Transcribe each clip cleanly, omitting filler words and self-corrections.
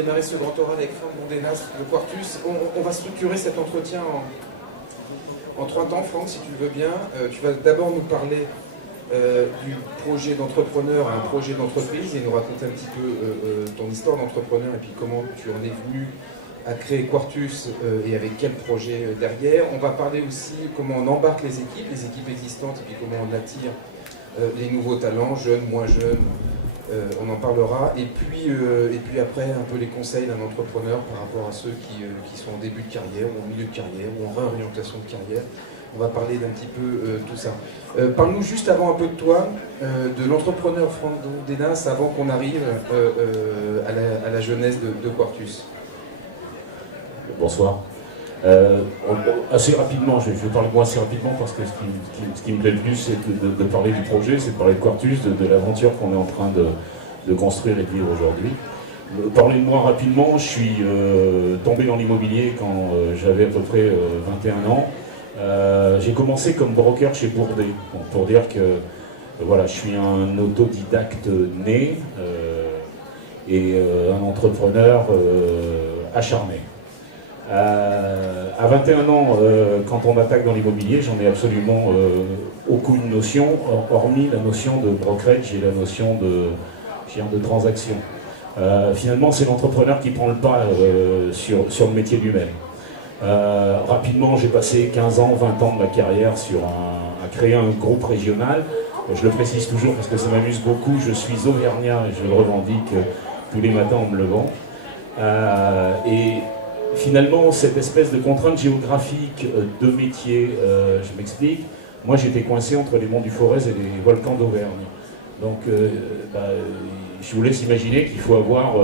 démarrer ce grand oral avec Franck Bondenas de Quartus. On va structurer cet entretien en 3 temps, Franck, si tu le veux bien. Tu vas d'abord nous parler du projet d'entrepreneur à un projet d'entreprise et nous raconter un petit peu ton histoire d'entrepreneur et puis comment tu en es venu à créer Quartus et avec quel projet derrière. On va parler aussi comment on embarque les équipes existantes et puis comment on attire les nouveaux talents, jeunes, moins jeunes. On en parlera. Et puis après, un peu les conseils d'un entrepreneur par rapport à ceux qui sont en début de carrière ou en milieu de carrière ou en réorientation de carrière. On va parler d'un petit peu tout ça. Parle-nous juste avant un peu de toi, de l'entrepreneur Franck Bondenas, avant qu'on arrive à la jeunesse de Quartus. Bonsoir. Assez rapidement, je vais parler de moi assez rapidement parce que ce qui me plaît le plus, c'est de parler du projet, c'est de parler de Quartus, de l'aventure qu'on est en train de construire et de vivre aujourd'hui. Parler de moi rapidement, je suis tombé dans l'immobilier quand j'avais à peu près 21 ans. J'ai commencé comme broker chez Bourdet, pour dire que voilà, je suis un autodidacte né et un entrepreneur acharné. À 21 ans, quand on attaque dans l'immobilier, j'en ai absolument aucune notion, hormis la notion de brokerage et la notion de transaction. Finalement, c'est l'entrepreneur qui prend le pas sur le métier lui-même. Rapidement, j'ai passé 15 ans, 20 ans de ma carrière à créer un groupe régional. Je le précise toujours parce que ça m'amuse beaucoup. Je suis auvergnat et je le revendique tous les matins en me levant. Et finalement, cette espèce de contrainte géographique de métier, je m'explique. Moi, j'étais coincé entre les monts du Forez et les volcans d'Auvergne. Donc, je vous laisse imaginer qu'il faut avoir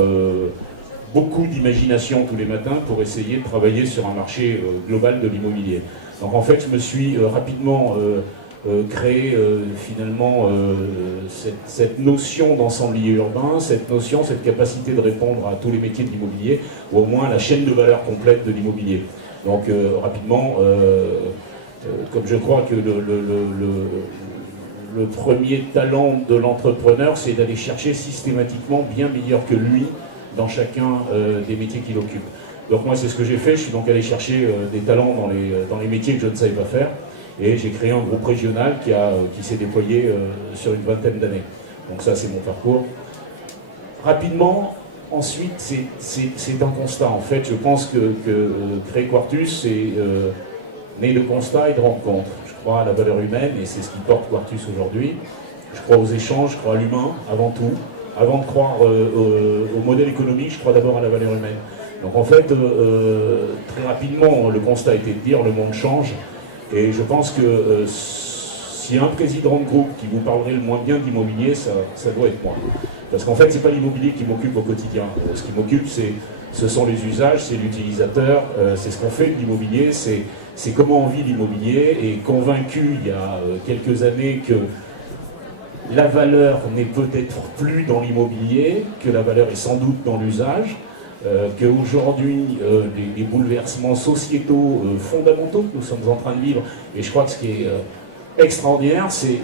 beaucoup d'imagination tous les matins pour essayer de travailler sur un marché global de l'immobilier. Donc en fait, je me suis rapidement créé finalement cette notion d'ensemblier urbain, cette capacité de répondre à tous les métiers de l'immobilier, ou au moins à la chaîne de valeur complète de l'immobilier. Donc rapidement, comme je crois que le premier talent de l'entrepreneur, c'est d'aller chercher systématiquement bien meilleur que lui dans chacun des métiers qu'il occupe. Donc moi c'est ce que j'ai fait, je suis donc allé chercher des talents dans les métiers que je ne savais pas faire, et j'ai créé un groupe régional qui s'est déployé sur une vingtaine d'années. Donc ça c'est mon parcours. Rapidement, ensuite c'est un constat. En fait je pense que créer Quartus c'est né de constats et de rencontres. Je crois à la valeur humaine et c'est ce qui porte Quartus aujourd'hui. Je crois aux échanges, je crois à l'humain avant tout. Avant de croire au modèle économique, je crois d'abord à la valeur humaine. Donc en fait, très rapidement, le constat a été de dire le monde change. Et je pense que s'il y a un président de groupe qui vous parlerait le moins bien d'immobilier, ça doit être moi. Parce qu'en fait, ce n'est pas l'immobilier qui m'occupe au quotidien. Ce qui m'occupe, ce sont les usages, c'est l'utilisateur, c'est ce qu'on fait de l'immobilier, c'est comment on vit l'immobilier. Et convaincu il y a quelques années que la valeur n'est peut-être plus dans l'immobilier, que la valeur est sans doute dans l'usage, qu'aujourd'hui les bouleversements sociétaux fondamentaux que nous sommes en train de vivre, et je crois que ce qui est extraordinaire, c'est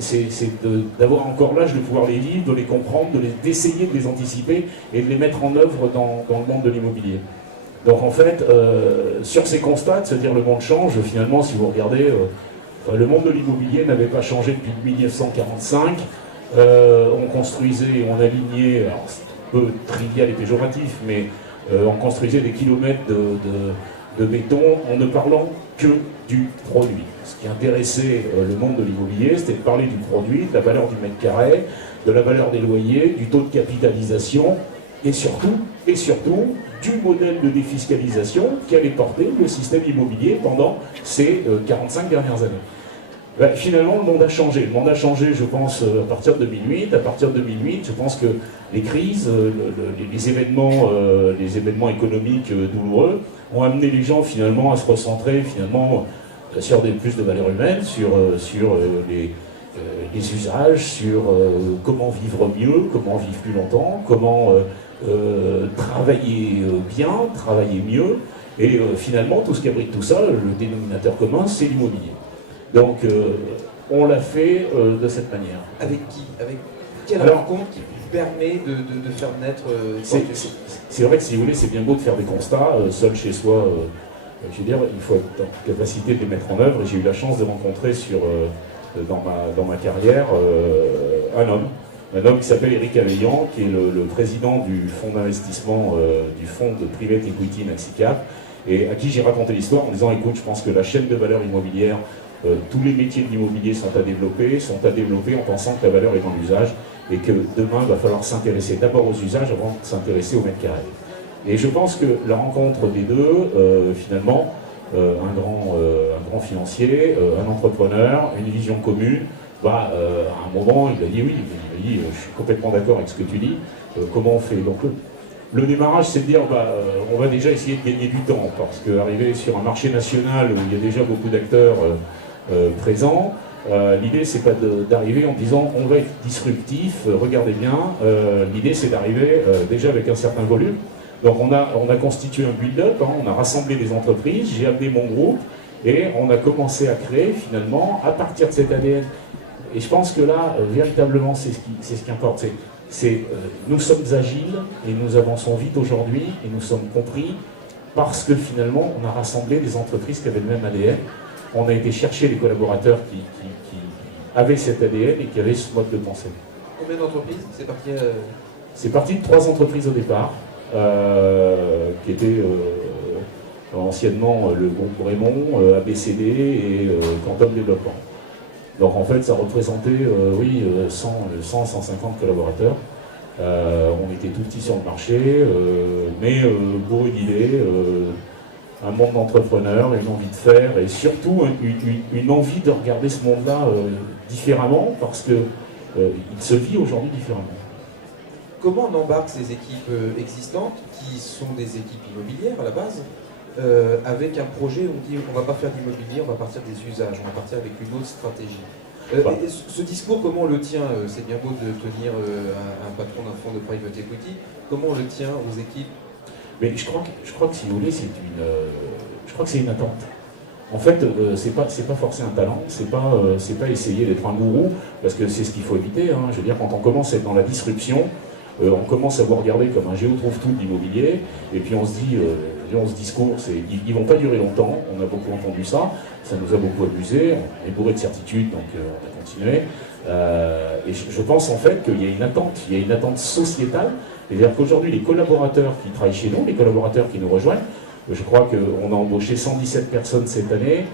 d'avoir encore l'âge de pouvoir les vivre, de les comprendre, d'essayer de les anticiper et de les mettre en œuvre dans le monde de l'immobilier. Donc en fait, sur ces constats, de se dire le monde change, finalement si vous regardez, le monde de l'immobilier n'avait pas changé depuis 1945. On construisait, on alignait, alors c'est un peu trivial et péjoratif, mais on construisait des kilomètres de béton en ne parlant que du produit. Ce qui intéressait le monde de l'immobilier, c'était de parler du produit, de la valeur du mètre carré, de la valeur des loyers, du taux de capitalisation, et surtout du modèle de défiscalisation qu'allait porter le système immobilier pendant ces 45 dernières années. Finalement, le monde a changé. Le monde a changé, je pense, à partir de 2008. À partir de 2008, je pense que les crises, les événements économiques douloureux ont amené les gens finalement à se recentrer finalement sur plus de valeurs humaines, sur les usages, sur comment vivre mieux, comment vivre plus longtemps, comment travailler bien, travailler mieux. Et finalement, tout ce qui abrite tout ça, le dénominateur commun, c'est l'immobilier. Donc, on l'a fait de cette manière. Avec qui? Avec quelle rencontre permet de faire naître c'est vrai que si vous voulez, c'est bien beau de faire des constats, seul chez soi, je veux dire, il faut être en capacité de les mettre en œuvre. Et j'ai eu la chance de rencontrer dans ma carrière un homme qui s'appelle Eric Aveillant, qui est le président du fonds d'investissement du fonds de Private Equity Nexicap, et à qui j'ai raconté l'histoire en disant, écoute, je pense que la chaîne de valeur immobilière, tous les métiers de l'immobilier sont à développer en pensant que la valeur est dans l'usage, et que demain, il va falloir s'intéresser d'abord aux usages avant de s'intéresser au mètre carré. Et je pense que la rencontre des deux, finalement, un grand financier, un entrepreneur, une vision commune, à un moment, il a dit oui, je suis complètement d'accord avec ce que tu dis, comment on fait? Donc le démarrage, c'est de dire, on va déjà essayer de gagner du temps, parce qu'arriver sur un marché national où il y a déjà beaucoup d'acteurs présents, l'idée, c'est pas d'arriver en disant on va être disruptif, regardez bien, l'idée, c'est d'arriver déjà avec un certain volume. Donc on a constitué un build-up, on a rassemblé des entreprises, j'ai amené mon groupe, et on a commencé à créer, finalement, à partir de cet ADN. Et je pense que là, véritablement, c'est ce qui importe. Nous sommes agiles et nous avançons vite aujourd'hui et nous sommes compris parce que finalement, on a rassemblé des entreprises qui avaient le même ADN. On a été chercher les collaborateurs qui avaient cet ADN et qui avaient ce mode de pensée. Combien d'entreprises? C'est parti de 3 entreprises au départ, qui étaient anciennement le groupe Raymond, ABCD et Quantum Développement. Donc en fait, ça représentait 100-150 collaborateurs. On était tout petits sur le marché, mais bourrés d'idées, un monde d'entrepreneurs, une envie de faire, et surtout une envie de regarder ce monde-là différemment, parce qu'il se vit aujourd'hui différemment. Comment on embarque ces équipes existantes, qui sont des équipes immobilières à la base, avec un projet où on dit on ne va pas faire d'immobilier, on va partir des usages, on va partir avec une autre stratégie. Ce discours, comment on le tient? C'est bien beau de tenir un patron d'un fonds de private equity, comment on le tient aux équipes? Mais je crois que si vous voulez, c'est une attente. En fait, c'est pas forcer un talent, c'est pas essayer d'être un gourou, parce que c'est ce qu'il faut éviter. Je veux dire, quand on commence à être dans la disruption, on commence à vous regarder comme un géo trouve tout de l'immobilier, et puis on se dit, ce discours, ils vont pas durer longtemps, on a beaucoup entendu ça nous a beaucoup amusé, on est bourré de certitudes, donc on a continué. Et je pense en fait qu'il y a une attente sociétale, c'est-à-dire qu'aujourd'hui les collaborateurs qui travaillent chez nous, les collaborateurs qui nous rejoignent, je crois qu'on a embauché 117 personnes cette année,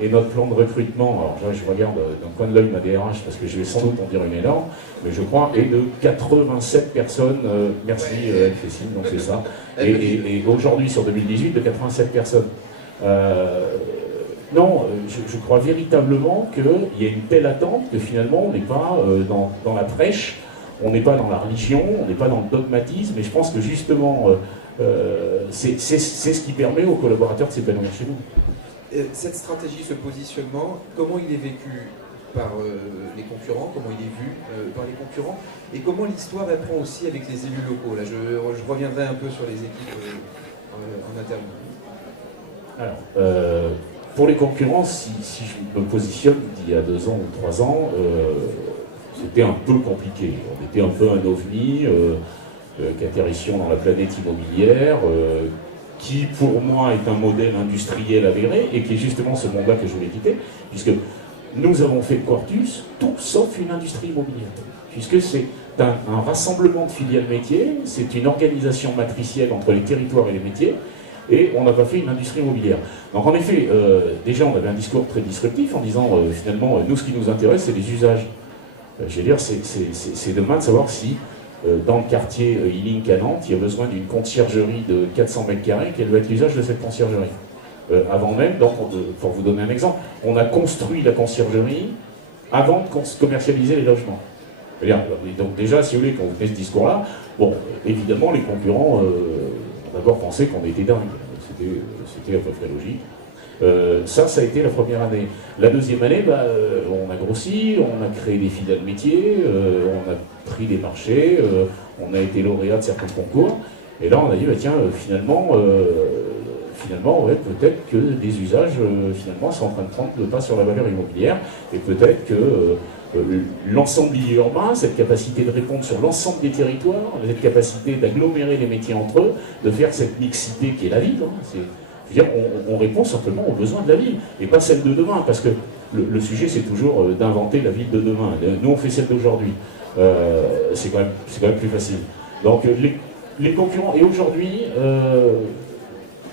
et notre plan de recrutement, alors là je regarde d'un coin de l'œil ma DRH parce que je vais sans doute en dire une énorme, mais je crois, est de 87 personnes, merci, elle fait signe, donc c'est ça, et aujourd'hui sur 2018 de 87 personnes. Non, je crois véritablement qu'il y a une telle attente que finalement on n'est pas dans la prêche, on n'est pas dans la religion, on n'est pas dans le dogmatisme, et je pense que justement c'est ce qui permet aux collaborateurs de s'épanouir chez nous. Cette stratégie, ce positionnement, comment il est vécu par les concurrents, comment il est vu par les concurrents, et comment l'histoire apprend aussi avec les élus locaux. Là, je reviendrai un peu sur les équipes en interne. Alors, pour les concurrents, si je me positionne d'il y a 2 ans ou 3 ans, c'était un peu compliqué. On était un peu un ovni qu'atterrissions dans la planète immobilière, qui pour moi est un modèle industriel avéré et qui est justement ce monde-là que je voulais quitter, puisque nous avons fait de Quartus tout sauf une industrie immobilière, puisque c'est un rassemblement de filiales métiers, c'est une organisation matricielle entre les territoires et les métiers, et on n'a pas fait une industrie immobilière. Donc en effet, déjà on avait un discours très disruptif en disant finalement, nous ce qui nous intéresse c'est les usages. Je veux dire, c'est demain de savoir si dans le quartier Ealing à Nantes, il y a besoin d'une conciergerie de 400 mètres carrés, quel va être l'usage de cette conciergerie. Avant même, donc, pour vous donner un exemple, on a construit la conciergerie avant de commercialiser les logements. Donc déjà, si vous voulez, quand vous faites ce discours-là, bon, évidemment, les concurrents ont d'abord pensé qu'on était dingue. C'était à peu près logique. Ça a été la première année. La deuxième année, on a grossi, on a créé des filiales métiers, on a pris des marchés, on a été lauréat de certains concours, et là on a dit, tiens, finalement finalement, ouais, peut-être que des usages finalement sont en train de prendre le pas sur la valeur immobilière, et peut-être que l'ensemble urbain, cette capacité de répondre sur l'ensemble des territoires, cette capacité d'agglomérer les métiers entre eux, de faire cette mixité qui est la ville, hein, je veux dire, on répond simplement aux besoins de la ville, et pas celle de demain, parce que le sujet c'est toujours d'inventer la ville de demain. Nous on fait celle d'aujourd'hui, c'est quand même plus facile. Donc les concurrents, et aujourd'hui,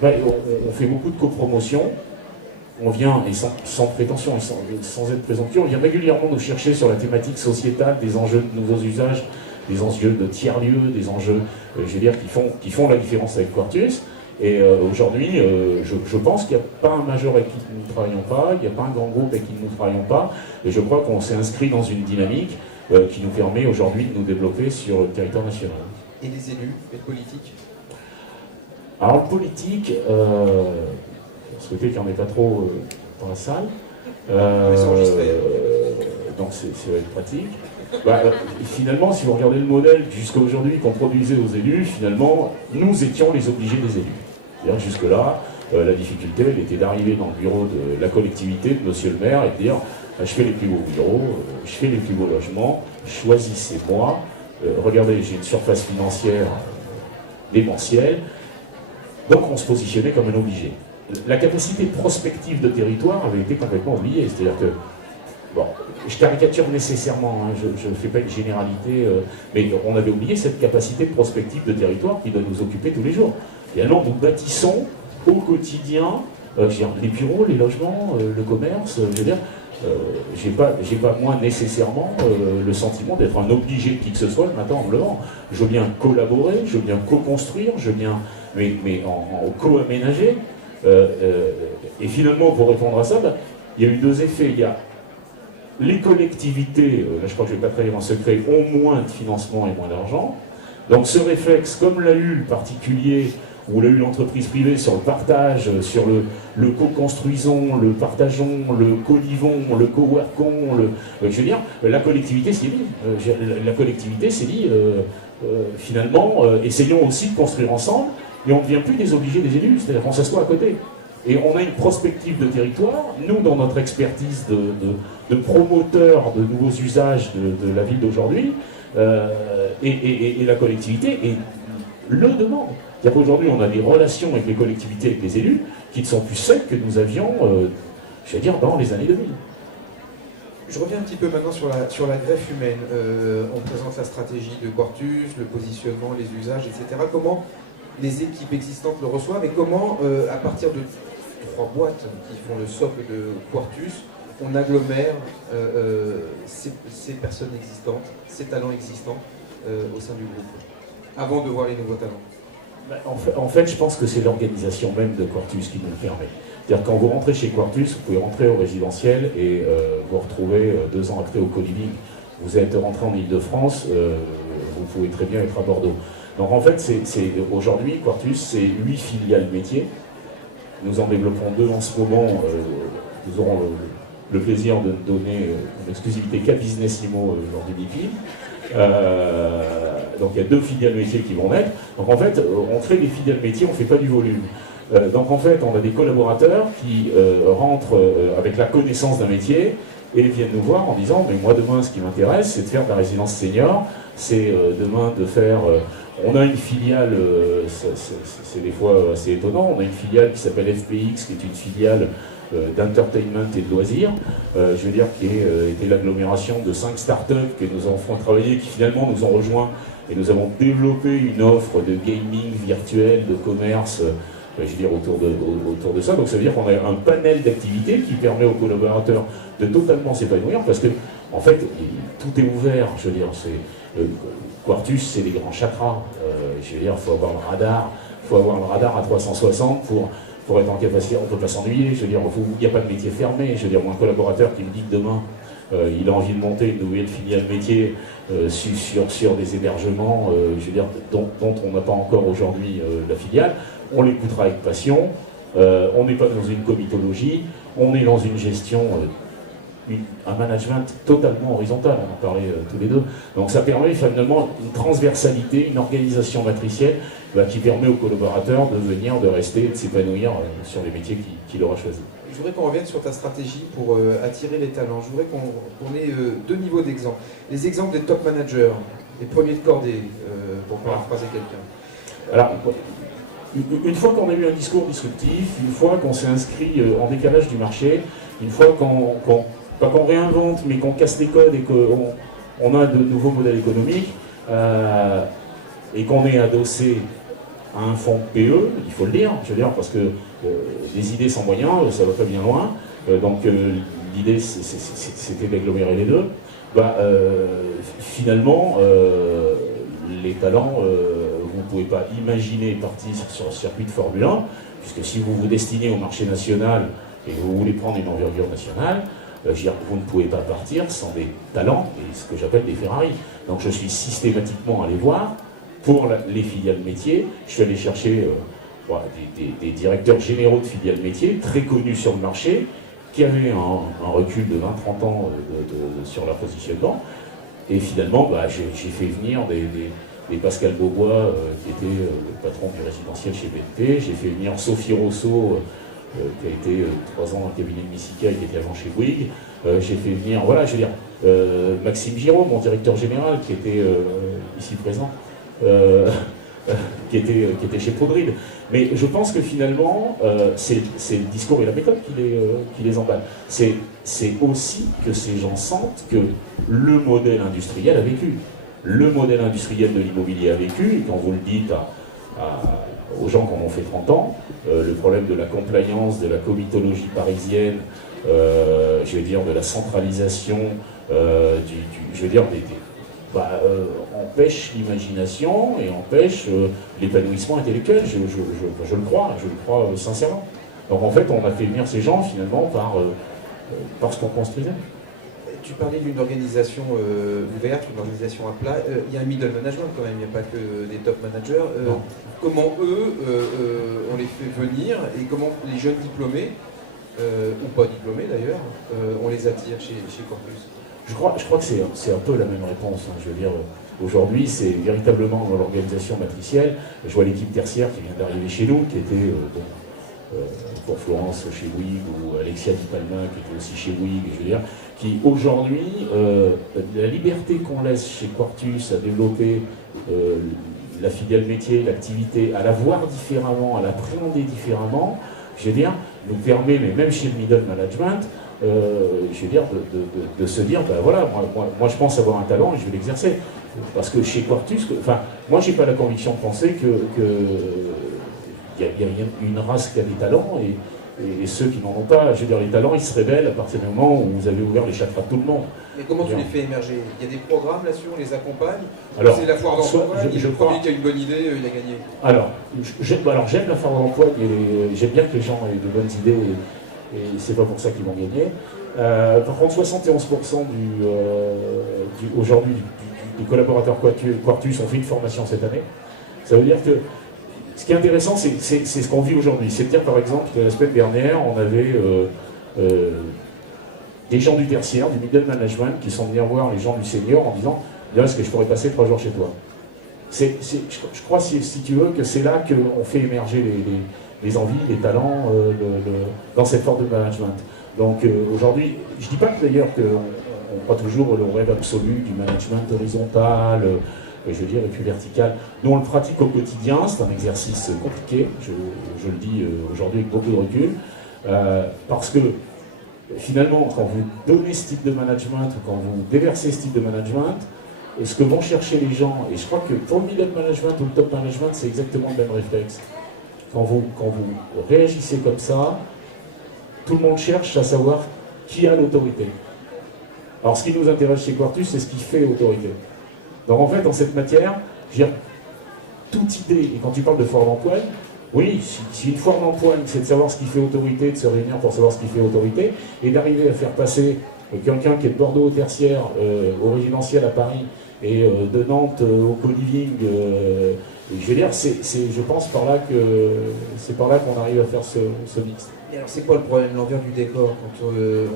on fait beaucoup de copromotion. On vient, et sans prétention, et sans être présomptueux, on vient régulièrement nous chercher sur la thématique sociétale, des enjeux de nouveaux usages, des enjeux de tiers-lieux, des enjeux, je veux dire, qui font la différence avec Quartus. Et aujourd'hui, je pense qu'il n'y a pas un major avec qui nous ne travaillons pas, il n'y a pas un grand groupe avec qui nous ne travaillons pas, et je crois qu'on s'est inscrit dans une dynamique qui nous permet aujourd'hui de nous développer sur le territoire national. Et les élus, et le politique? Alors le politique, je souhaitais qu'il n'y en ait pas trop dans la salle. Donc ça va être pratique. Finalement, si vous regardez le modèle jusqu'à aujourd'hui qu'on produisait aux élus, finalement, nous étions les obligés des élus. C'est-à-dire jusque-là, la difficulté, elle était d'arriver dans le bureau de la collectivité, de monsieur le maire, et de dire je fais les plus beaux bureaux, je fais les plus beaux logements, choisissez-moi, regardez, j'ai une surface financière démentielle. Donc on se positionnait comme un obligé. La capacité prospective de territoire avait été complètement oubliée, c'est-à-dire que, bon, je caricature nécessairement, hein, je ne fais pas une généralité, mais on avait oublié cette capacité prospective de territoire qui doit nous occuper tous les jours. Et alors nous bâtissons au quotidien, les bureaux, les logements, le commerce, je veux dire, j'ai pas moi nécessairement le sentiment d'être un obligé de qui que ce soit le matin en me levant. Je veux bien collaborer, je veux bien co-construire, je veux bien, mais en co-aménager. Et finalement, pour répondre à ça, il y a eu deux effets. Il y a les collectivités, là je crois que je ne vais pas trahir en secret, ont moins de financement et moins d'argent. Donc ce réflexe, comme l'a eu le particulier, ou l'a eu l'entreprise privée sur le partage, sur le co-construisons, le partageons, le co-livons, le co-workons, je veux dire, la collectivité s'est dit. La collectivité s'est dit, finalement, essayons aussi de construire ensemble, et on ne devient plus des obligés des élus, c'est-à-dire qu'on s'assoit à côté. Et on a une prospective de territoire, nous dans notre expertise de promoteurs de nouveaux usages de la ville d'aujourd'hui, et la collectivité le demande. C'est-à-dire qu'aujourd'hui on a des relations avec les collectivités, avec les élus, qui ne sont plus celles que nous avions, je veux dire, dans les années 2000. Je reviens un petit peu maintenant sur la greffe humaine. On présente la stratégie de Quartus, le positionnement, les usages, etc. Comment les équipes existantes le reçoivent et comment, à partir de 3 boîtes qui font le socle de Quartus, on agglomère ces personnes existantes, ces talents existants au sein du groupe, avant de voir les nouveaux talents? En fait, je pense que c'est l'organisation même de Quartus qui nous le permet. C'est-à-dire quand vous rentrez chez Quartus, vous pouvez rentrer au résidentiel et vous retrouvez 2 ans après au co-living. Vous êtes rentré en Ile-de-France, vous pouvez très bien être à Bordeaux. Donc en fait, aujourd'hui, Quartus, c'est 8 filiales métiers. Nous en développons 2 en ce moment. Nous aurons le plaisir de donner une exclusivité qu'à Business Immo lors du MIPIM. Donc il y a 2 filiales métiers qui vont naître. Donc en fait, on crée des filiales métiers, on ne fait pas du volume. Donc en fait, on a des collaborateurs qui rentrent avec la connaissance d'un métier et viennent nous voir en disant mais moi demain ce qui m'intéresse c'est de faire de la résidence senior, c'est demain de faire... on a une filiale, c'est des fois assez étonnant, on a une filiale qui s'appelle FPX qui est une filiale d'entertainment et de loisirs, je veux dire qui était l'agglomération de 5 startups que nous avons travaillé, qui finalement nous ont rejoints et nous avons développé une offre de gaming virtuel, de commerce, je veux dire autour de ça. Donc ça veut dire qu'on a un panel d'activités qui permet aux collaborateurs de totalement s'épanouir parce que en fait tout est ouvert, je veux dire, Quartus c'est les grands chakras, je veux dire, il faut avoir le radar à 360 pour être en capacité, on ne peut pas s'ennuyer, je veux dire, il n'y a pas de métier fermé, je veux dire, moi un collaborateur qui me dit que demain il a envie de monter une nouvelle filiale métier sur des hébergements, je veux dire, dont on n'a pas encore aujourd'hui la filiale, on l'écoutera avec passion, on n'est pas dans une comitologie, on est dans une gestion un management totalement horizontal, on en parlait tous les deux. Donc ça permet finalement une transversalité, une organisation matricielle qui permet aux collaborateurs de venir, de rester, de s'épanouir sur les métiers qu'il aura choisis. Je voudrais qu'on revienne sur ta stratégie pour attirer les talents. Je voudrais qu'on ait deux niveaux d'exemples. Les exemples des top managers, les premiers de cordée, pour paraphraser quelqu'un. Alors, une fois qu'on a eu un discours disruptif, une fois qu'on s'est inscrit en décalage du marché, une fois pas qu'on réinvente, mais qu'on casse les codes et qu'on a de nouveaux modèles économiques, et qu'on est adossé à un fonds PE, il faut le dire, je veux dire, parce que les idées sans moyens, ça va pas bien loin. Donc l'idée, c'était d'agglomérer les deux. Finalement, les talents, vous ne pouvez pas imaginer partir sur un circuit de Formule 1, puisque si vous vous destinez au marché national et vous voulez prendre une envergure nationale, vous ne pouvez pas partir sans des talents, et ce que j'appelle des Ferrari. Donc je suis systématiquement allé voir, pour les filiales métiers, je suis allé chercher des directeurs généraux de filiales métiers, très connus sur le marché, qui avaient un recul de 20-30 ans sur leur positionnement. Et finalement, j'ai fait venir des Pascal Beaubois, qui était le patron du résidentiel chez BNP. J'ai fait venir Sophie Rousseau, qui a été 3 ans dans le cabinet de Missica et qui était avant chez Bouygues. J'ai fait venir, voilà, je veux dire, Maxime Giraud, mon directeur général, qui était ici présent, qui était chez Prodrid. Mais je pense que finalement, c'est le discours et la méthode qui les emballent. C'est aussi que ces gens sentent que le modèle industriel a vécu. Le modèle industriel de l'immobilier a vécu, et quand vous le dites aux gens qui en ont fait 30 ans, le problème de la compliance, de la comitologie parisienne, je veux dire de la centralisation, je veux dire empêche l'imagination et empêche l'épanouissement intellectuel, je le crois sincèrement. Donc en fait, on a fait venir ces gens finalement par ce qu'on construisait. Tu parlais d'une organisation ouverte, une organisation à plat. Il y a un middle management quand même, il n'y a pas que des top managers. Comment eux, on les fait venir et comment les jeunes diplômés, ou pas diplômés d'ailleurs, on les attire chez Corpus? Je crois que c'est un peu la même réponse. Je veux dire, aujourd'hui, c'est véritablement dans l'organisation matricielle. Je vois l'équipe tertiaire qui vient d'arriver chez nous, qui était pour Florence chez Bouygues, ou Alexia Di Palma, qui était aussi chez Bouygues, je veux dire, qui aujourd'hui, la liberté qu'on laisse chez Quartus à développer la filiale métier, l'activité, à la voir différemment, à l'appréhender différemment, je veux dire, nous permet, mais même chez le middle management, je veux dire, de se dire, voilà, moi je pense avoir un talent et je vais l'exercer. Parce que chez Quartus, moi j'ai pas la conviction de penser que y a une race qui a des talents et ceux qui n'en ont pas. Je veux dire, les talents, ils se révèlent à partir du moment où vous avez ouvert les chakras de tout le monde. Mais comment tu les fais émerger? Il y a des programmes là-dessus, on les accompagne? Alors, c'est la foire d'emploi, le premier qui a une bonne idée, il a gagné. Alors j'aime la foire d'emploi, j'aime bien que les gens aient de bonnes idées et c'est pas pour ça qu'ils vont gagner. Par contre, 71% aujourd'hui des collaborateurs Quartus ont fait une formation cette année. Ça veut dire que ce qui est intéressant, c'est ce qu'on vit aujourd'hui. C'est de dire, par exemple, que la semaine dernière, on avait des gens du tertiaire, du middle management, qui sont venus voir les gens du senior en disant « Est-ce que je pourrais passer 3 jours chez toi ?» Je crois, si tu veux, que c'est là qu'on fait émerger les envies, les talents dans cette forme de management. Donc aujourd'hui, je ne dis pas d'ailleurs qu'on croit toujours le rêve absolu du management horizontal, je veux dire, et puis vertical. Nous, on le pratique au quotidien, c'est un exercice compliqué, je le dis aujourd'hui avec beaucoup de recul, parce que finalement, quand vous donnez ce type de management, ou quand vous déversez ce type de management, ce que vont chercher les gens, et je crois que pour le middle management ou le top management, c'est exactement le même réflexe. Quand vous réagissez comme ça, tout le monde cherche à savoir qui a l'autorité. Alors ce qui nous intéresse chez Quartus, c'est ce qui fait autorité. Donc en fait, dans cette matière, je veux dire, toute idée, et quand tu parles de foire d'empoigne, oui, si une foire d'empoigne, c'est de savoir ce qui fait autorité, de se réunir pour savoir ce qui fait autorité, et d'arriver à faire passer quelqu'un qui est de Bordeaux au tertiaire, au résidentiel à Paris, et de Nantes au co-living. Je veux dire, je pense par là c'est par là qu'on arrive à faire ce mix. Et alors c'est quoi le problème, l'envers du décor, quand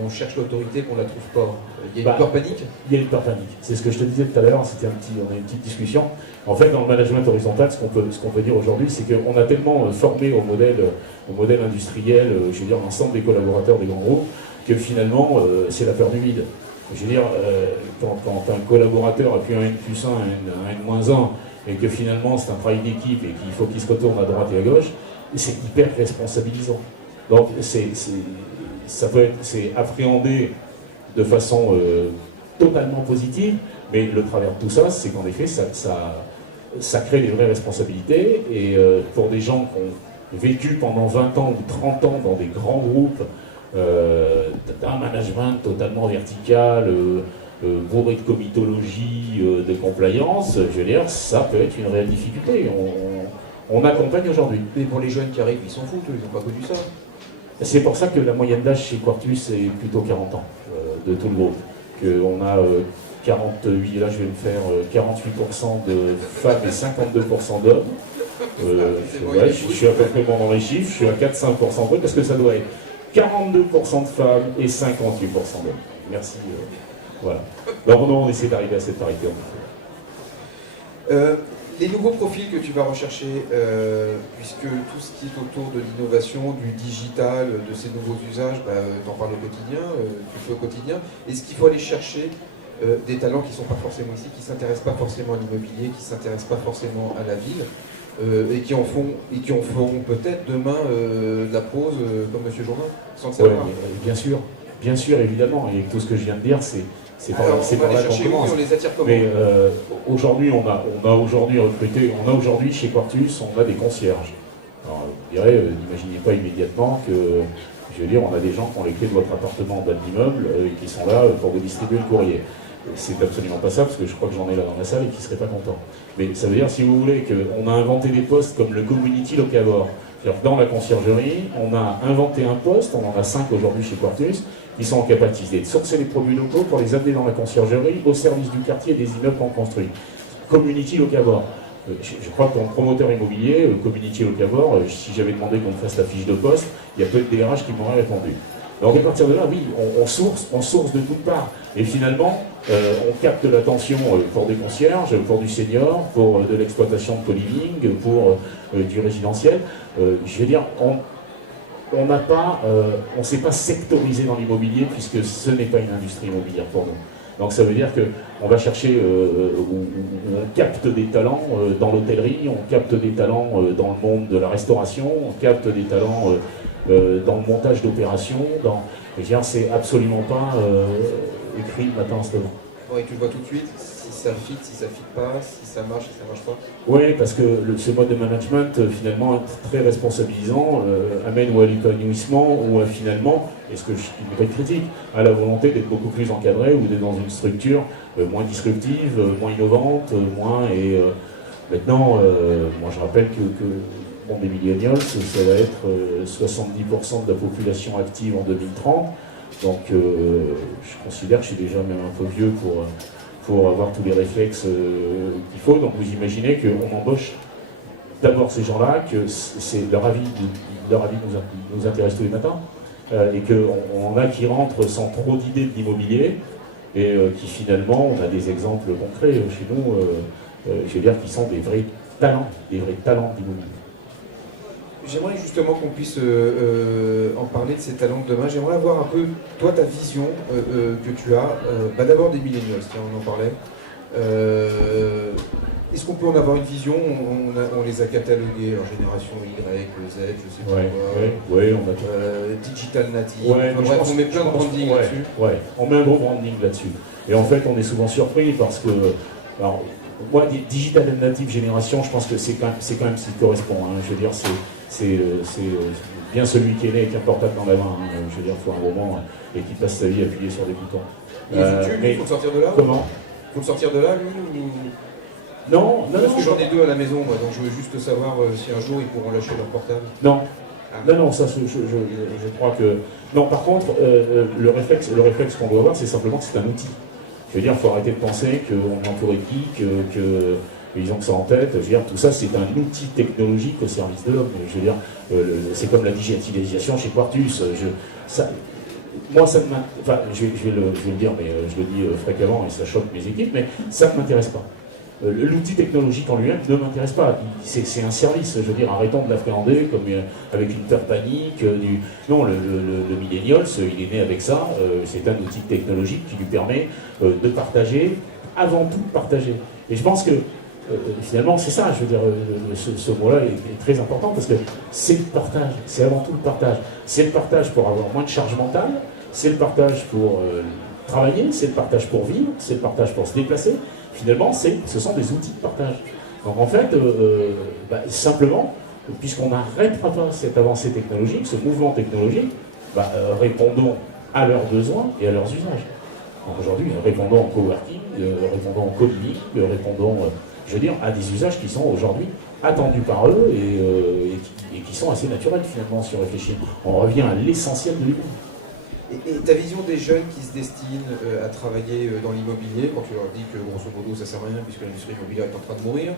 on cherche l'autorité qu'on ne la trouve pas? Il y a une peur panique? Il y a une peur panique. C'est ce que je te disais tout à l'heure, on a une petite discussion. En fait, dans le management horizontal, ce qu'on peut dire aujourd'hui, c'est qu'on a tellement formé au modèle industriel, je veux dire, l'ensemble des collaborateurs des grands groupes, que finalement, c'est la peur du vide. Je veux dire, quand un collaborateur a plus un N+1, un N-1, et que finalement c'est un travail d'équipe et qu'il faut qu'il se retourne à droite et à gauche, c'est hyper responsabilisant. Donc c'est appréhendé de façon totalement positive, mais le travers de tout ça, c'est qu'en effet, ça crée des vraies responsabilités, et pour des gens qui ont vécu pendant 20 ans ou 30 ans dans des grands groupes, d'un management totalement vertical, bourré de comitologie, de compliance, je veux dire, ça peut être une réelle difficulté. On accompagne aujourd'hui. Mais pour les jeunes qui arrivent, ils s'en foutent, ils n'ont pas connu ça. C'est pour ça que la moyenne d'âge chez Quartus est plutôt 40 ans, de tout le groupe. On a 48, là je vais me faire 48% de femmes et 52% d'hommes. Je suis à peu près bon dans les chiffres, je suis à 4-5% de parce que ça doit être 42% de femmes et 58% d'hommes. Merci. Voilà. Donc non, on essaie d'arriver à cette parité. Les nouveaux profils que tu vas rechercher, puisque tout ce qui est autour de l'innovation, du digital, de ces nouveaux usages, tu en parles au quotidien, tu le fais au quotidien. Est-ce qu'il faut aller chercher des talents qui ne sont pas forcément ici, qui ne s'intéressent pas forcément à l'immobilier, qui ne s'intéressent pas forcément à la ville, et qui en feront peut-être demain de la prose comme M. Jourdain, sans le savoir? Bien sûr, évidemment. Et tout ce que je viens de dire, c'est par là qu'on commence. On les attire comment? Mais aujourd'hui, on a aujourd'hui recruté, chez Quartus, on a des concierges. Alors, je dirais, n'imaginez pas immédiatement que, je veux dire, on a des gens qui ont les clés de votre appartement dans l'immeuble et qui sont là pour vous distribuer le courrier. C'est absolument pas ça, parce que je crois que j'en ai là dans la salle et qui ne seraient pas contents. Mais ça veut dire, si vous voulez, qu'on a inventé des postes comme le community locavore. Dans la conciergerie, on a inventé un poste, on en a 5 aujourd'hui chez Quartus, qui sont en capacité de sourcer les produits locaux pour les amener dans la conciergerie au service du quartier et des immeubles qu'on construit. Community locavore. Je crois que dans le promoteur immobilier, Community locavore, si j'avais demandé qu'on me fasse la fiche de poste, il y a peu de DRH qui m'auraient répondu. Donc à partir de là, oui, on source de toutes parts. Et finalement, on capte l'attention pour des concierges, pour du senior, pour de l'exploitation de co-living, pour du résidentiel. Je veux dire, on ne s'est pas sectorisé dans l'immobilier, puisque ce n'est pas une industrie immobilière pour nous. Donc ça veut dire qu'on va chercher, on capte des talents dans l'hôtellerie, on capte des talents dans le monde de la restauration, on capte des talents dans le montage d'opérations. C'est absolument pas écrit le matin en se levant. Ouais, tu le vois tout de suite, si ça fit pas, si ça marche pas. Oui, parce que ce mode de management, finalement, est très responsabilisant, amène ou à l'épanouissement, ou à finalement, et ce qui n'est pas une critique, à la volonté d'être beaucoup plus encadré ou d'être dans une structure moins disruptive, moins innovante, maintenant, moi je rappelle que bon, des millennials, ça va être 70% de la population active en 2030. Donc je considère que je suis déjà même un peu vieux pour avoir tous les réflexes qu'il faut. Donc vous imaginez qu'on embauche d'abord ces gens-là, que c'est leur avis nous intéresse tous les matins, et qu'on en a qui rentrent sans trop d'idées de l'immobilier, et qui finalement, on a des exemples concrets chez nous, je veux dire, qui sont des vrais talents d'immobilier. J'aimerais justement qu'on puisse en parler de ces talents de demain. J'aimerais avoir un peu, toi, ta vision que tu as. D'abord des millennials, on en parlait. Est-ce qu'on peut en avoir une vision? On les a catalogués en génération Y, Z, je sais pas quoi. Oui, on a digital native. Bref, on met plein de branding là-dessus. Ouais, on met un gros branding là-dessus. Et en fait, on est souvent surpris parce que... Alors, moi, digital native génération, je pense que c'est quand même ce qui correspond. Hein. Je veux dire, c'est bien celui qui est né avec un portable dans la main. Hein. Je veux dire, il faut un moment et qui passe sa vie appuyé sur des boutons. Mais il faut le sortir de là? Comment? Il faut le sortir de là, lui ou... Non. Parce que j'en ai 2 à la maison, moi, donc je veux juste savoir si un jour ils pourront lâcher leur portable. Non. Non, ça, je crois que... Non, par contre, le réflexe qu'on doit avoir, c'est simplement que c'est un outil. Je veux dire, il faut arrêter de penser qu'on est entouré de geeks, qu'ils ont que ça en tête. Je veux dire, tout ça, c'est un outil technologique au service de l'homme. Je veux dire, c'est comme la digitalisation chez Quartus. Moi, ça ne enfin, je vais le dire, mais je le dis fréquemment et ça choque mes équipes, mais ça ne m'intéresse pas. L'outil technologique en lui-même ne m'intéresse pas. C'est un service, je veux dire, arrêtons de l'appréhender comme avec une peur panique. Non, le millennials, il est né avec ça. C'est un outil technologique qui lui permet de partager, avant tout de partager. Et je pense que finalement, c'est ça, je veux dire, ce mot-là est très important parce que c'est le partage, c'est avant tout le partage. C'est le partage pour avoir moins de charge mentale, c'est le partage pour travailler, c'est le partage pour vivre, c'est le partage pour se déplacer. Finalement, ce sont des outils de partage. Donc en fait, simplement, puisqu'on n'arrêtera pas cette avancée technologique, ce mouvement technologique, répondons à leurs besoins et à leurs usages. Aujourd'hui, répondons en coworking, répondons en co-living, répondons, je veux dire, à des usages qui sont aujourd'hui attendus par eux et qui sont assez naturels finalement si on réfléchit. On revient à l'essentiel de l'humain. Et ta vision des jeunes qui se destinent à travailler dans l'immobilier, quand tu leur dis que grosso modo ça sert à rien puisque l'industrie immobilière est en train de mourir,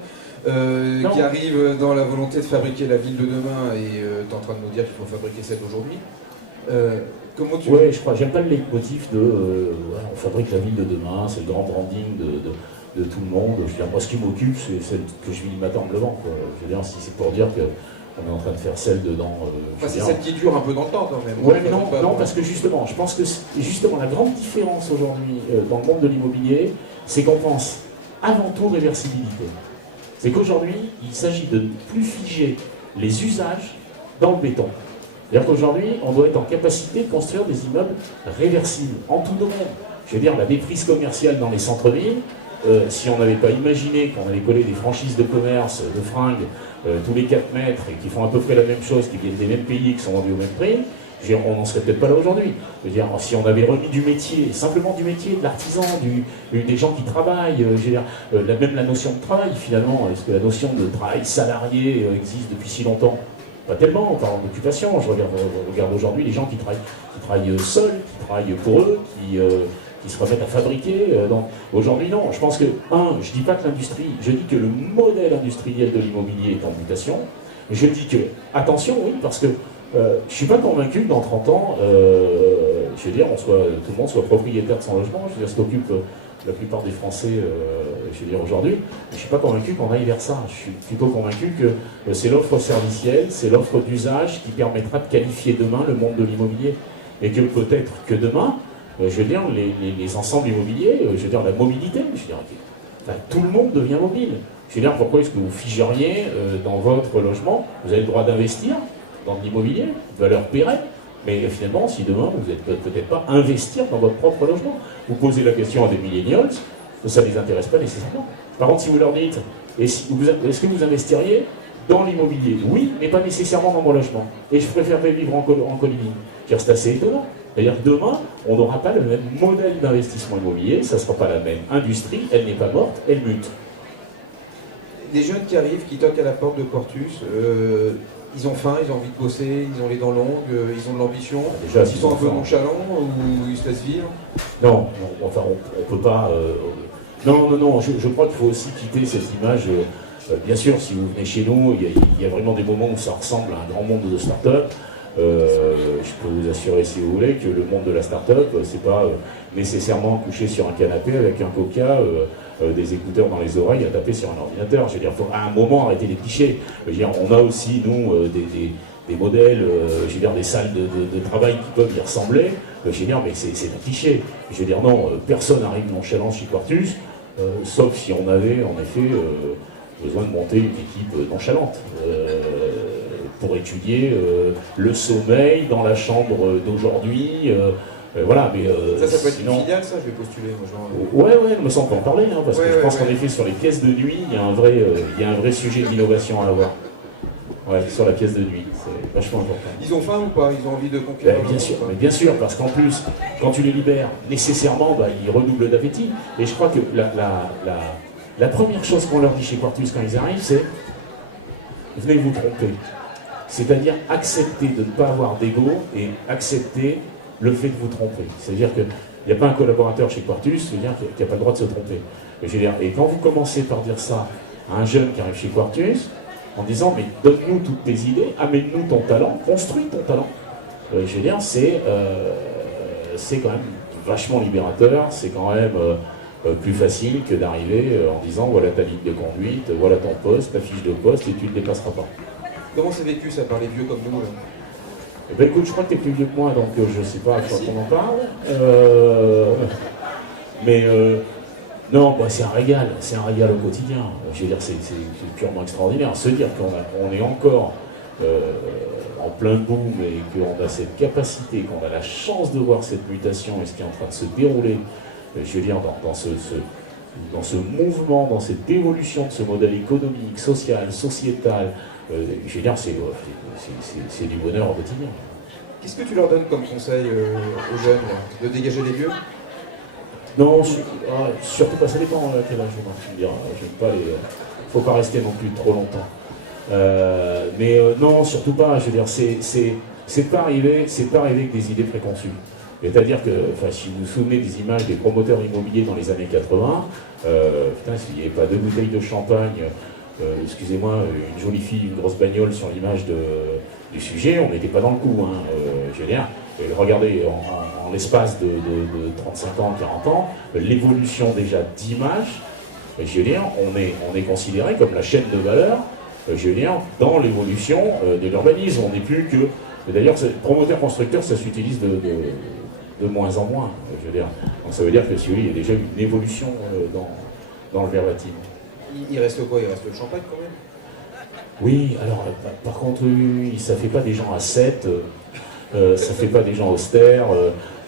qui arrivent dans la volonté de fabriquer la ville de demain et tu es en train de nous dire qu'il faut fabriquer celle d'aujourd'hui, comment tu... Oui, je crois, j'aime pas le leitmotiv de on fabrique la ville de demain, c'est le grand branding de tout le monde. Je veux dire, moi ce qui m'occupe, c'est celle que je vis le matin en me levant. Quoi. Je veux dire, si c'est pour dire que on est en train de faire celle dedans. C'est celle qui dure un peu dans le temps quand même. Oui, mais non, parce que justement, je pense que la grande différence aujourd'hui dans le monde de l'immobilier, c'est qu'on pense avant tout réversibilité. C'est qu'aujourd'hui, il s'agit de ne plus figer les usages dans le béton. C'est-à-dire qu'aujourd'hui, on doit être en capacité de construire des immeubles réversibles en tout domaine. Je veux dire, la déprise commerciale dans les centres-villes, si on n'avait pas imaginé qu'on allait coller des franchises de commerce, de fringues, tous les 4 mètres, et qui font à peu près la même chose, qui viennent des mêmes pays, qui sont vendus au même prix, on n'en serait peut-être pas là aujourd'hui. Je veux dire, si on avait remis du métier, simplement du métier, de l'artisan, des gens qui travaillent, je veux dire, même la notion de travail finalement, est-ce que la notion de travail salarié existe depuis si longtemps? Pas tellement, on parle d'occupation. Je regarde aujourd'hui les gens qui travaillent seuls, qui travaillent pour eux, qui se remettent à fabriquer. Donc aujourd'hui, non. Je pense que, je dis pas que l'industrie, je dis que le modèle industriel de l'immobilier est en mutation. Je dis que, attention, oui, parce que je ne suis pas convaincu que dans 30 ans, je veux dire, tout le monde soit propriétaire de son logement. Je veux dire, ce qu'occupent la plupart des Français, je veux dire, aujourd'hui. Je ne suis pas convaincu qu'on aille vers ça. Je suis plutôt convaincu que c'est l'offre servicielle, c'est l'offre d'usage qui permettra de qualifier demain le monde de l'immobilier. Et que peut-être que demain, je veux dire, les ensembles immobiliers, je veux dire, la mobilité, je veux dire, tout le monde devient mobile. Je veux dire, pourquoi est-ce que vous figeriez dans votre logement? Vous avez le droit d'investir dans l'immobilier, valeur pérenne, mais finalement, si demain, vous n'êtes peut-être pas investir dans votre propre logement, vous posez la question à des millennials, ça ne les intéresse pas nécessairement. Par contre, si vous leur dites, est-ce que vous investiriez dans l'immobilier? Oui, mais pas nécessairement dans mon logement. Et je préférerais vivre en co-living. C'est assez étonnant. C'est-à-dire que demain, on n'aura pas le même modèle d'investissement immobilier, ça ne sera pas la même industrie, elle n'est pas morte, elle mute. Les jeunes qui arrivent, qui toquent à la porte de Quartus, ils ont faim, ils ont envie de bosser, ils ont les dents longues, ils ont de l'ambition, déjà, ils sont un peu nonchalants ou ils se laissent vivre? Non, enfin on peut pas... Non, je crois qu'il faut aussi quitter cette image... bien sûr, si vous venez chez nous, il y a vraiment des moments où ça ressemble à un grand monde de start-up. Je peux vous assurer, si vous voulez, que le monde de la start-up, c'est pas nécessairement couché sur un canapé avec un coca, des écouteurs dans les oreilles, à taper sur un ordinateur. Je veux dire, faut à un moment arrêter les clichés. Je veux dire, on a aussi, nous, des modèles, je veux dire, des salles de travail qui peuvent y ressembler. Je veux dire, mais c'est un cliché. Je veux dire, non, personne n'arrive nonchalant chez Quartus, sauf si on avait, en effet, besoin de monter une équipe nonchalante. Pour étudier le sommeil dans la chambre d'aujourd'hui. Voilà, mais ça peut être sinon... une filiale, ça, je vais postuler. Moi, Ouais, mais ça on peut en parler, parce que je pense qu'en effet, sur les pièces de nuit, il y a un vrai sujet d'innovation à avoir. Ouais, sur la pièce de nuit, c'est vachement important. Ils ont faim ou pas? Ils ont envie de conquérir? Bien sûr, parce qu'en plus, quand tu les libères, nécessairement, ils redoublent d'appétit. Et je crois que la première chose qu'on leur dit chez Quartus quand ils arrivent, c'est « venez vous tromper ». C'est-à-dire accepter de ne pas avoir d'ego et accepter le fait de vous tromper. C'est-à-dire que Il n'y a pas un collaborateur chez Quartus, je veux dire, qui n'a pas le droit de se tromper. Je veux dire, et quand vous commencez par dire ça à un jeune qui arrive chez Quartus, en disant, mais donne-nous toutes tes idées, amène-nous ton talent, construis ton talent. Je veux dire, c'est quand même vachement libérateur, c'est quand même plus facile que d'arriver en disant, voilà ta ligne de conduite, voilà ton poste, ta fiche de poste, et tu ne dépasseras pas. Comment c'est vécu ça par les vieux comme nous là? Eh ben, écoute, je crois que tu es plus vieux que moi, donc je ne sais pas à quoi on en parle. Mais non, bah, c'est un régal au quotidien. Je veux dire, c'est purement extraordinaire. Se dire qu'on est encore en plein boom et qu'on a cette capacité, qu'on a la chance de voir cette mutation et ce qui est en train de se dérouler, je veux dire, dans ce mouvement, dans cette évolution de ce modèle économique, social, sociétal, je veux dire, c'est du bonheur au quotidien. Qu'est-ce que tu leur donnes comme conseil aux jeunes là, de dégager les vieux? Non, surtout pas, ça dépend à quel âge on dire. J'aime pas les. Faut pas rester non plus trop longtemps. Non, surtout pas. Je veux dire, c'est pas arriver avec des idées préconçues. C'est-à-dire que, si vous vous souvenez des images des promoteurs immobiliers dans les années 80, putain, s'il n'y avait pas 2 bouteilles de champagne, excusez-moi, une jolie fille, une grosse bagnole sur l'image du sujet, on n'était pas dans le coup. Hein, je veux dire, regardez, en l'espace de 35 ans, 40 ans, l'évolution déjà d'image, je veux dire, on est considéré comme la chaîne de valeur, je veux dire, dans l'évolution de l'urbanisme. On n'est plus que. D'ailleurs, promoteur-constructeur, ça s'utilise de moins en moins, je veux dire. Donc ça veut dire que si il y a déjà une évolution dans le verbatim. Il reste quoi? Il reste le champagne quand même? Oui, alors par contre, ça fait pas des gens ascètes, ça fait pas des gens austères,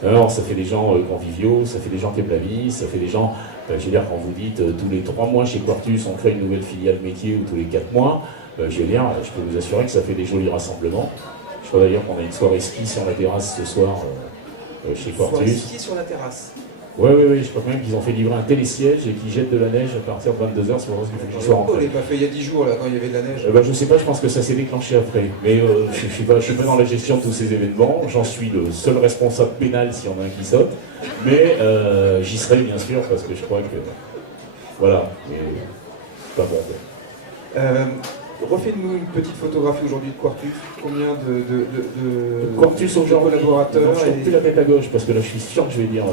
alors ça fait des gens conviviaux, ça fait des gens qui aiment la vie, ça fait des gens, je veux dire, quand vous dites tous les 3 mois chez Quartus, on crée une nouvelle filiale métier ou tous les 4 mois, je veux dire, je peux vous assurer que ça fait des jolis rassemblements. Je crois d'ailleurs qu'on a une soirée ski sur la terrasse ce soir chez Quartus. Soirée ski sur la terrasse? Oui, je crois même qu'ils ont fait livrer un télésiège et qu'ils jettent de la neige à partir de 22h, c'est pour ça qu'il faut que j'y sois rentré. On l'a pas fait il y a 10 jours là, quand il y avait de la neige? Je sais pas, je pense que ça s'est déclenché après. Mais je suis pas dans la gestion de tous ces événements, j'en suis le seul responsable pénal s'il y en a un qui saute. Mais j'y serai bien sûr parce que je crois que. Voilà, mais pas bon. Refais-nous une petite photographie aujourd'hui de Quartus. Combien de Quartus aujourd'hui, collaborateurs? Je ne plus la tête à gauche parce que là je suis sûr que je vais dire.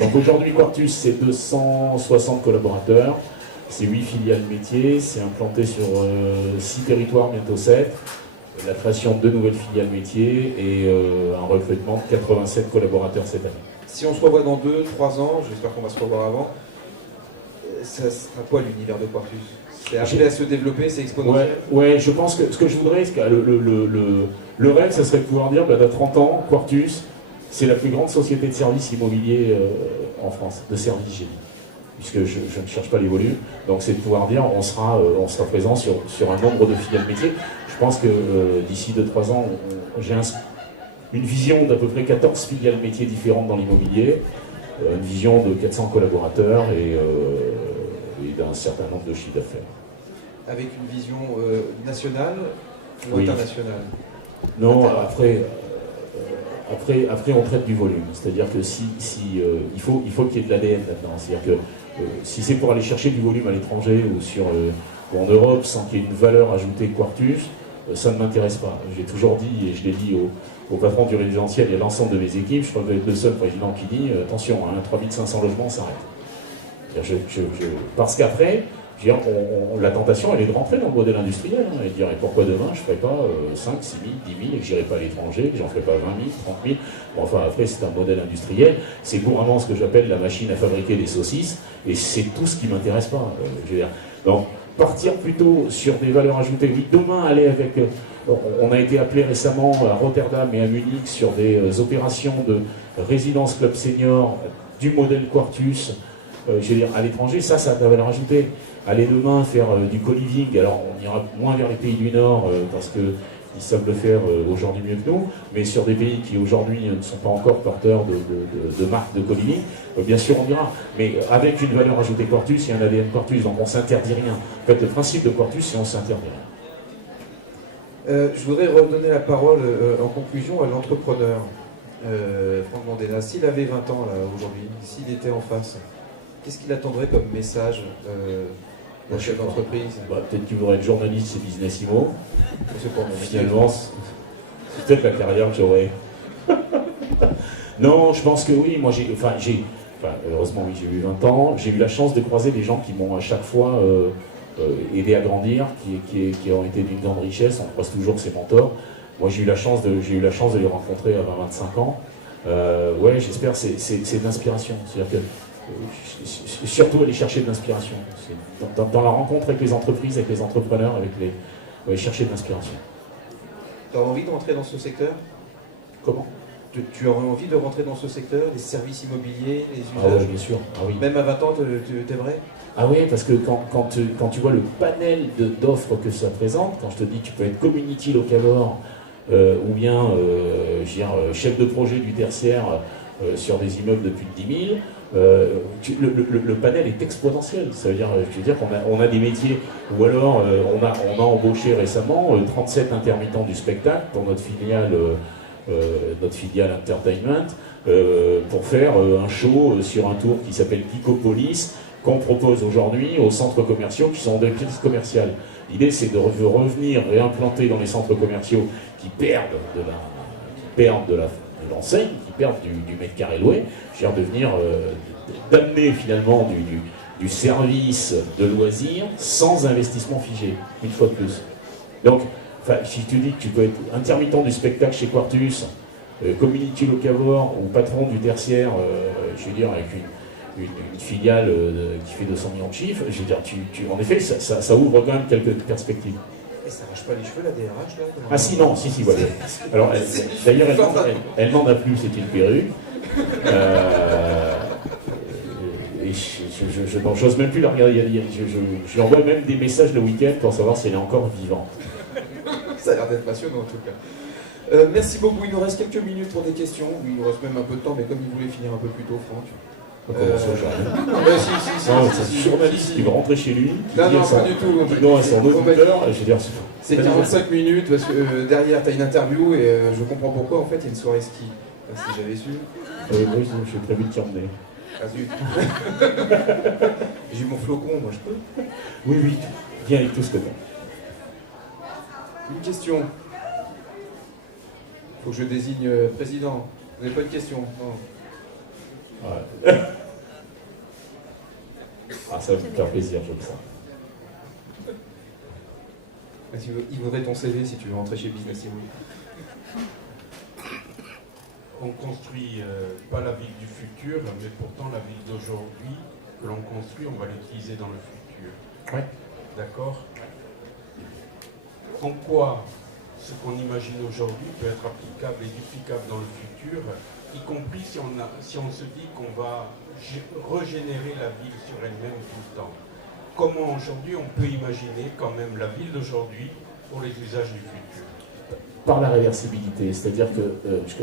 Donc aujourd'hui Quartus c'est 260 collaborateurs, c'est 8 filiales métiers, c'est implanté sur 6 territoires, bientôt 7. La création de 2 nouvelles filiales métiers et un recrutement de 87 collaborateurs cette année. Si on se revoit dans 2-3 ans, j'espère qu'on va se revoir avant, ça sera quoi l'univers de Quartus? C'est appelé à se développer, c'est exponentiel? Ouais, je pense que ce que je voudrais, c'est que le rêve, ça serait de pouvoir dire, dans 30 ans, Quartus, c'est la plus grande société de services immobiliers en France, de services, j'ai dit, puisque je ne cherche pas les volumes. Donc c'est de pouvoir dire, on sera présent sur un nombre de filiales métiers. Je pense que d'ici 2-3 ans, j'ai une vision d'à peu près 14 filiales métiers différentes dans l'immobilier, une vision de 400 collaborateurs et d'un certain nombre de chiffres d'affaires. Avec une vision nationale ou oui. internationale? Non, après on traite du volume. C'est-à-dire que il faut qu'il y ait de l'ADN là-dedans. C'est-à-dire que si c'est pour aller chercher du volume à l'étranger ou en Europe sans qu'il y ait une valeur ajoutée Quartus, ça ne m'intéresse pas. J'ai toujours dit, et je l'ai dit au patron du résidentiel et à l'ensemble de mes équipes, je crois que vous êtes le seul président qui dit attention, 3500 logements, on s'arrête. Parce qu'après, la tentation, elle est de rentrer dans le modèle industriel et de dire pourquoi demain je ne ferai pas 5, 6 000, 10 000 et que je n'irai pas à l'étranger, que j'en ferai pas 20 000, 30 000. Bon, enfin, après, c'est un modèle industriel. C'est couramment ce que j'appelle la machine à fabriquer des saucisses et c'est tout ce qui ne m'intéresse pas. Je veux dire. Donc, partir plutôt sur des valeurs ajoutées. Oui, demain, aller avec. On a été appelé récemment à Rotterdam et à Munich sur des opérations de résidence club senior du modèle Quartus. Je veux dire, à l'étranger, ça a de la valeur ajoutée. Aller demain faire du co-living, alors on ira moins vers les pays du Nord parce qu'ils savent le faire aujourd'hui mieux que nous, mais sur des pays qui aujourd'hui ne sont pas encore porteurs de marques de co-living, bien sûr on ira. Mais avec une valeur ajoutée Quartus, il y a un ADN Quartus, donc on ne s'interdit rien. En fait, le principe de Quartus, c'est qu'on ne s'interdit rien. Je voudrais redonner la parole en conclusion à l'entrepreneur. Franck Mandela, s'il avait 20 ans là aujourd'hui, s'il était en face, qu'est-ce qu'il attendrait comme message d'un chef d'entreprise? Peut-être qu'il voudrait être journaliste chez Businessimo. C'est pour finalement, c'est peut-être la carrière que j'aurais. Non, je pense que oui, moi heureusement oui, j'ai eu 20 ans, j'ai eu la chance de croiser des gens qui m'ont à chaque fois aidé à grandir, qui ont été d'une grande richesse, on croise toujours ses mentors. Moi j'ai eu la chance de les rencontrer à 20-25 ans. Ouais, j'espère, c'est de l'inspiration, c'est-à-dire que surtout aller chercher de l'inspiration. Dans la rencontre avec les entreprises, avec les entrepreneurs, chercher de l'inspiration. Tu as envie de rentrer dans ce secteur? Comment? Tu aurais envie de rentrer dans ce secteur, les services immobiliers, les usages? Ah oui, bien sûr. Ah oui. Même à 20 ans, t'aimerais? Ah oui, parce que quand tu vois le panel d'offres que ça présente, quand je te dis que tu peux être community locavore, ou bien chef de projet du tertiaire sur des immeubles de plus de 10 000, le panel est exponentiel. Ça veut dire, qu'on a des métiers, ou alors on a embauché récemment 37 intermittents du spectacle pour notre filiale Entertainment, pour faire un show sur un tour qui s'appelle Picopolis, qu'on propose aujourd'hui aux centres commerciaux qui sont en crise commerciale. L'idée, c'est de revenir réimplanter dans les centres commerciaux qui perdent de l'enseigne, qui perdent du mètre carré loué, d'amener finalement du service de loisirs sans investissement figé, une fois de plus. Donc, si tu dis que tu peux être intermittent du spectacle chez Quartus, community locavore ou patron du tertiaire, avec une filiale qui fait 200 millions de chiffres, en effet, ça ouvre quand même quelques perspectives. Et ça arrache pas les cheveux, la DRH, là? Ah si, non, si, voilà. Alors, d'ailleurs, elle n'en a plus, c'est une perruque. Et j'ose même plus la regarder. Je lui envoie même des messages le week-end pour savoir si elle est encore vivante. Ça a l'air d'être passionnant en tout cas. Merci beaucoup, il nous reste quelques minutes pour des questions. Il nous reste même un peu de temps, mais comme il voulait finir un peu plus tôt, Franck. Si, journaliste qui va rentrer chez lui. Non, pas du tout. Non, son auditeur, c'est 45 minutes parce que derrière tu as une interview et je comprends pourquoi en fait il y a une soirée ski. Si j'avais su. Oui, j'ai prévu de t'y emmener. Ah zut. J'ai mon flocon, moi je peux. Oui, viens avec tout ce que t'as. Une question. Faut que je désigne président. Vous n'avez pas de question? Non. Ouais. Ah, ça va me faire plaisir, je le sens. Il voudrait ton CV si tu veux rentrer chez Business Immo. On construit pas la ville du futur, mais pourtant la ville d'aujourd'hui que l'on construit, on va l'utiliser dans le futur. Oui. D'accord. En quoi ce qu'on imagine aujourd'hui peut être applicable et duplicable dans le futur, y compris si on se dit qu'on va régénérer la ville sur elle-même tout le temps. Comment aujourd'hui on peut imaginer quand même la ville d'aujourd'hui pour les usages du futur? Par la réversibilité, c'est-à-dire que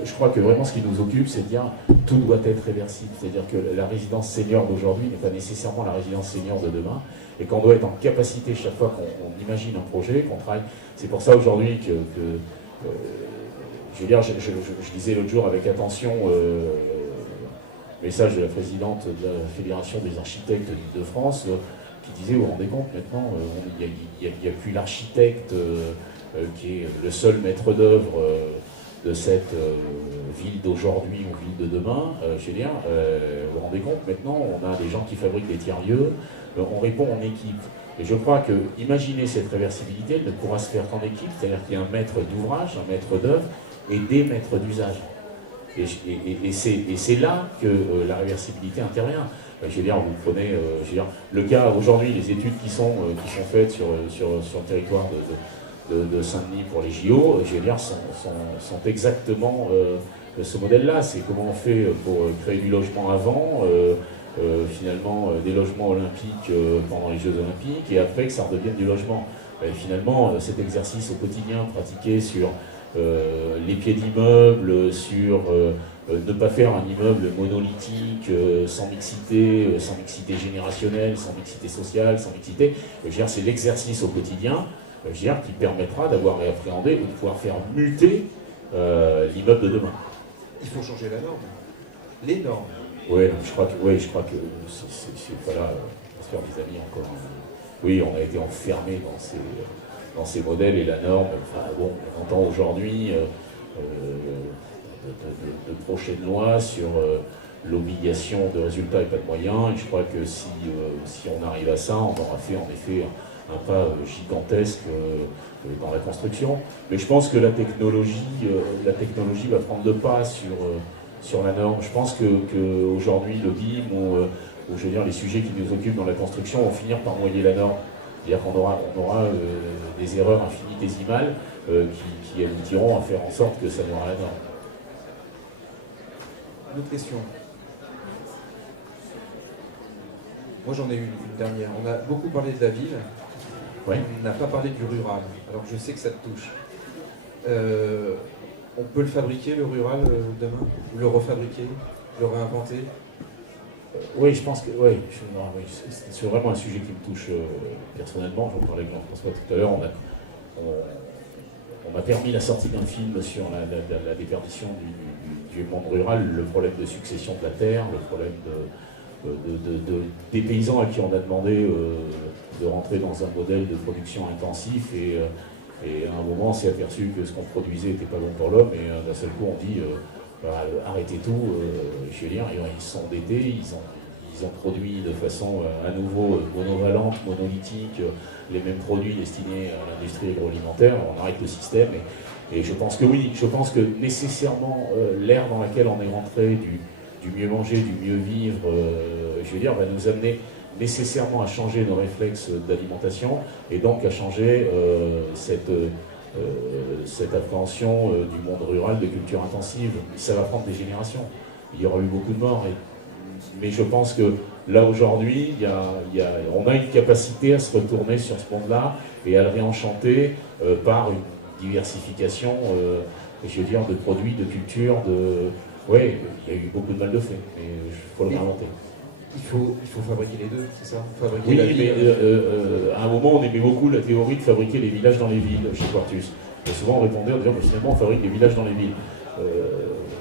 je crois que vraiment ce qui nous occupe, c'est de dire tout doit être réversible, c'est-à-dire que la résidence senior d'aujourd'hui n'est pas nécessairement la résidence senior de demain, et qu'on doit être en capacité chaque fois qu'on imagine un projet, qu'on travaille. C'est pour ça aujourd'hui que je lisais l'autre jour avec attention le message de la présidente de la Fédération des architectes de France, qui disait, vous vous rendez compte, maintenant, il n'y a plus l'architecte qui est le seul maître d'œuvre de cette ville d'aujourd'hui ou ville de demain. Vous vous rendez compte, maintenant, on a des gens qui fabriquent des tiers-lieux, on répond en équipe. Et je crois que imaginer cette réversibilité, elle ne pourra se faire qu'en équipe, c'est-à-dire qu'il y a un maître d'ouvrage, un maître d'œuvre et des maîtres d'usage. Et c'est là que la réversibilité intervient. Vous prenez le cas aujourd'hui, les études qui sont faites sur le territoire de Saint-Denis pour les JO, sont exactement ce modèle-là. C'est comment on fait pour créer du logement avant, finalement des logements olympiques pendant les Jeux Olympiques, et après que ça redevienne du logement. Finalement, cet exercice au quotidien pratiqué sur les pieds d'immeuble, sur ne pas faire un immeuble monolithique, sans mixité générationnelle, sans mixité sociale, sans mixité, c'est l'exercice au quotidien qui permettra d'avoir réappréhendé et de pouvoir faire muter l'immeuble de demain. il faut changer la norme. Les normes. Ouais, je crois que c'est voilà, on va se faire des amis encore. Oui, on a été enfermé dans ces modèles et la norme. Enfin bon, on entend aujourd'hui de prochaines lois sur l'obligation de résultats et pas de moyens. Et je crois que si on arrive à ça, on aura fait en effet un pas gigantesque dans la construction. Mais je pense que la technologie va prendre le pas sur la norme. Je pense qu'aujourd'hui, le BIM ou je veux dire, les sujets qui nous occupent dans la construction vont finir par noyer la norme. C'est-à-dire qu'on aura des erreurs infinitésimales qui aboutiront à faire en sorte que ça noiera la norme. Une autre question. Moi j'en ai une dernière. On a beaucoup parlé de la ville, Ouais. on n'a pas parlé du rural. Alors je sais que ça te touche. On peut le fabriquer, le rural, demain? Ou le refabriquer? Le réinventer? Oui, je pense que c'est vraiment un sujet qui me touche personnellement. J'en parlais avec Jean-François tout à l'heure. On m'a permis la sortie d'un film sur la déperdition du monde rural, le problème de succession de la terre, le problème des paysans à qui on a demandé de rentrer dans un modèle de production intensif et à un moment on s'est aperçu que ce qu'on produisait n'était pas bon pour l'homme et d'un seul coup on dit arrêtez tout, je veux dire, ils se sont endettés, ils ont produit de façon à nouveau monovalente, monolithique, les mêmes produits destinés à l'industrie agroalimentaire, on arrête le système et je pense que oui, je pense que nécessairement l'ère dans laquelle on est rentré du mieux manger, du mieux vivre, je veux dire, va nous amener nécessairement à changer nos réflexes d'alimentation et donc à changer cette appréhension du monde rural de culture intensive. Ça va prendre des générations. Il y aura eu beaucoup de morts. Mais je pense que là aujourd'hui, on a une capacité à se retourner sur ce monde-là et à le réenchanter par une diversification je veux dire, de produits, de cultures, ouais, il y a eu beaucoup de mal de fait, mais il faut le réinventer. Il faut fabriquer les deux, c'est ça? Fabriquer Oui, la ville. mais à un moment, on aimait beaucoup la théorie de fabriquer les villages dans les villes chez Quartus. Et souvent, on répondait en disant, finalement, on fabrique des villages dans les villes.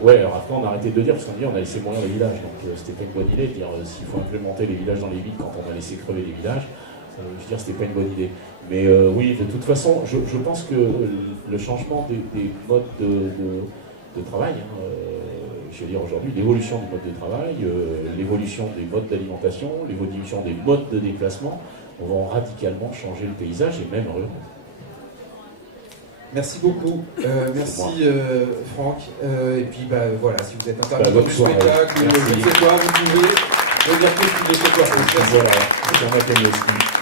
Ouais, alors après, on a arrêté de le dire, parce qu'on dit, on a laissé mourir les villages. Donc, c'était pas une bonne idée de dire, s'il faut implémenter les villages dans les villes quand on a laissé crever les villages, je veux dire, c'était pas une bonne idée. Mais oui, de toute façon, je pense que le changement des modes de travail, je veux dire aujourd'hui, l'évolution du mode de travail, l'évolution des modes d'alimentation, l'évolution des modes de déplacement vont radicalement changer le paysage et même rural. Merci beaucoup. Merci Franck. Et puis voilà, si vous êtes intervenant du spectacle, je ne sais quoi, vous pouvez venir postuler ce soir. Voilà, c'est un accueil aussi.